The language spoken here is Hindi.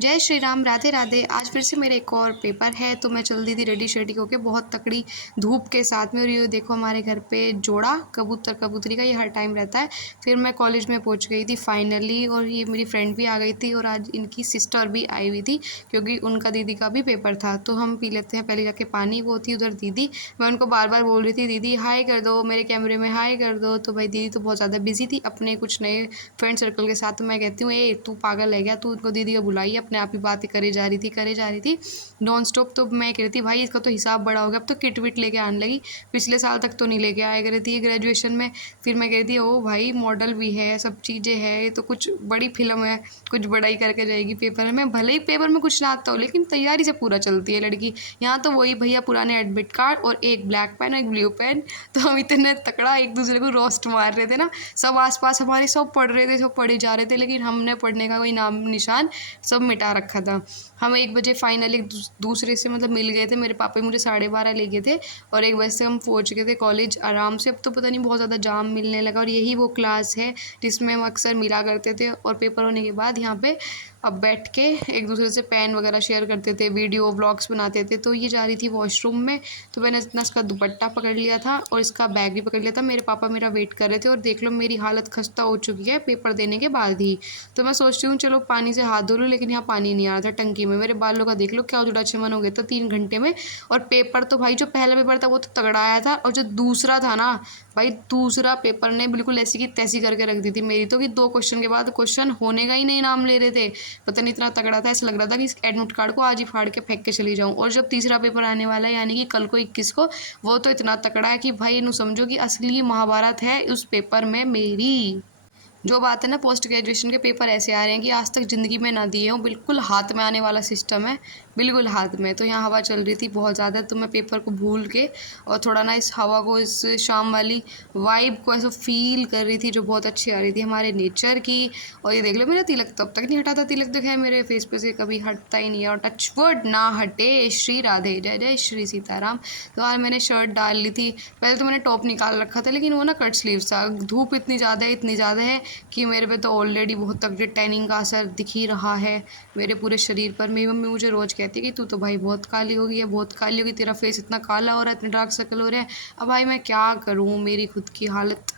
जय श्री राम, राधे राधे। आज फिर से मेरा एक और पेपर है तो मैं चल दी थी रेडी शेडी होके बहुत तकड़ी धूप के साथ में। और ये देखो हमारे घर पे जोड़ा कबूतर कबूतरी का ये हर टाइम रहता है। फिर मैं कॉलेज में पहुंच गई थी फाइनली, और ये मेरी फ्रेंड भी आ गई थी और आज इनकी सिस्टर भी आई हुई थी क्योंकि उनका दीदी का भी पेपर था। तो हम पी लेते हैं पहले जाके पानी। वो थी उधर दीदी, मैं उनको बार बार बोल रही थी दीदी हाय कर दो, मेरे कैमरे में हाय कर दो। तो भाई दीदी तो बहुत ज़्यादा बिजी थी अपने कुछ नए फ्रेंड सर्कल के साथ। तो मैं कहती हूँ ए तू पागल है क्या, तू उनको दीदी को बुलाई, अपने आप ही बातें करे जा रही थी नॉन स्टॉप। तो मैं कह रही थी भाई इसका तो हिसाब बड़ा हो गया, अब तो किट विट लेके आने लगी, पिछले साल तक तो नहीं लेके आया कर रही थी ग्रेजुएशन में। फिर मैं कह रही थी ओ भाई मॉडल भी है, सब चीज़ें हैं, ये तो कुछ बड़ी फिल्म है, कुछ बड़ा ही करके जाएगी पेपर में। भले ही पेपर में कुछ ना आता हो लेकिन तैयारी से पूरा चलती है लड़की। यहाँ तो वही भैया पुराने एडमिट कार्ड और एक ब्लैक पेन और एक ब्लू पेन। तो हम इतने तकड़ा एक दूसरे को रोस्ट मार रहे थे ना, सब आसपास हमारे सब पढ़ रहे थे, सब पढ़े जा रहे थे, लेकिन हमने पढ़ने का कोई नाम निशान सब मिटा रखा था। हम 1 बजे फाइनली एक दूसरे से मतलब मिल गए थे, मेरे पापा मुझे 12:30 ले गए थे और 1 बजे से हम पहुंच गए थे कॉलेज आराम से। अब तो पता नहीं बहुत ज़्यादा जाम मिलने लगा, और यही वो क्लास है जिसमें हम अक्सर मिला करते थे। और पेपर होने के बाद यहाँ पे अब बैठ के एक दूसरे से पेन वगैरह शेयर करते थे, वीडियो व्लॉग्स बनाते थे। तो ये जा रही थी वॉशरूम में, तो मैंने इतना इसका दुपट्टा पकड़ लिया था और इसका बैग भी पकड़ लिया था। मेरे पापा मेरा वेट कर रहे थे और देख लो मेरी हालत खस्ता हो चुकी है पेपर देने के बाद ही। तो मैं सोचती हूँ चलो पानी से हाथ धो लूँ, लेकिन यहाँ पानी नहीं आ रहा था टंकी में। मेरे बालों का देख लो क्या उजड़ा चमन हो गया था 3 घंटे में। और पेपर तो भाई जो पहला पेपर था वो तो तगड़ा आया था, और जो दूसरा था ना भाई, दूसरा पेपर ने बिल्कुल ऐसी की तैसी करके रख दी थी मेरी तो, कि 2 क्वेश्चन के बाद क्वेश्चन होने का ही नहीं नाम ले रहे थे। पता नहीं इतना तगड़ा था, ऐसा लग रहा था कि इस एडमिट कार्ड को आज ही फाड़ के फेंक के चली जाऊँ। और जब तीसरा पेपर आने वाला है यानी कि कल को 21 को, वो तो इतना तगड़ा है कि भाई इन्हों समझो कि असली महाभारत है उस पेपर में मेरी। जो बात है ना, पोस्ट ग्रेजुएशन के पेपर ऐसे आ रहे हैं कि आज तक ज़िंदगी में ना दिए हों, बिल्कुल हाथ में आने वाला सिस्टम है, बिल्कुल हाथ में। तो यहाँ हवा चल रही थी बहुत ज़्यादा, तो मैं पेपर को भूल के और थोड़ा ना इस हवा को, इस शाम वाली वाइब को ऐसा फील कर रही थी जो बहुत अच्छी आ रही थी हमारे नेचर की। और ये देख लो मेरा तिलक तो अब तक नहीं हटा था, तिलक तो है मेरे फेस पे से कभी हटता ही नहीं है, और टचवुड ना हटे। श्री राधे, जय जय श्री सीताराम। तो आज मैंने शर्ट डाल ली थी, पहले तो मैंने टॉप निकाल रखा था लेकिन वो ना कट स्लीव था। धूप इतनी ज़्यादा है कि मेरे पे तो ऑलरेडी बहुत तक टैनिंग का असर दिख ही रहा है मेरे पूरे शरीर पर। मेरी मम्मी मुझे रोज़ कहती है कि तू तो भाई बहुत काली हो गई है, बहुत काली हो गई, तेरा फेस इतना काला हो रहा है, इतने डार्क सर्कल हो रहे हैं। अब भाई मैं क्या करूँ, मेरी खुद की हालत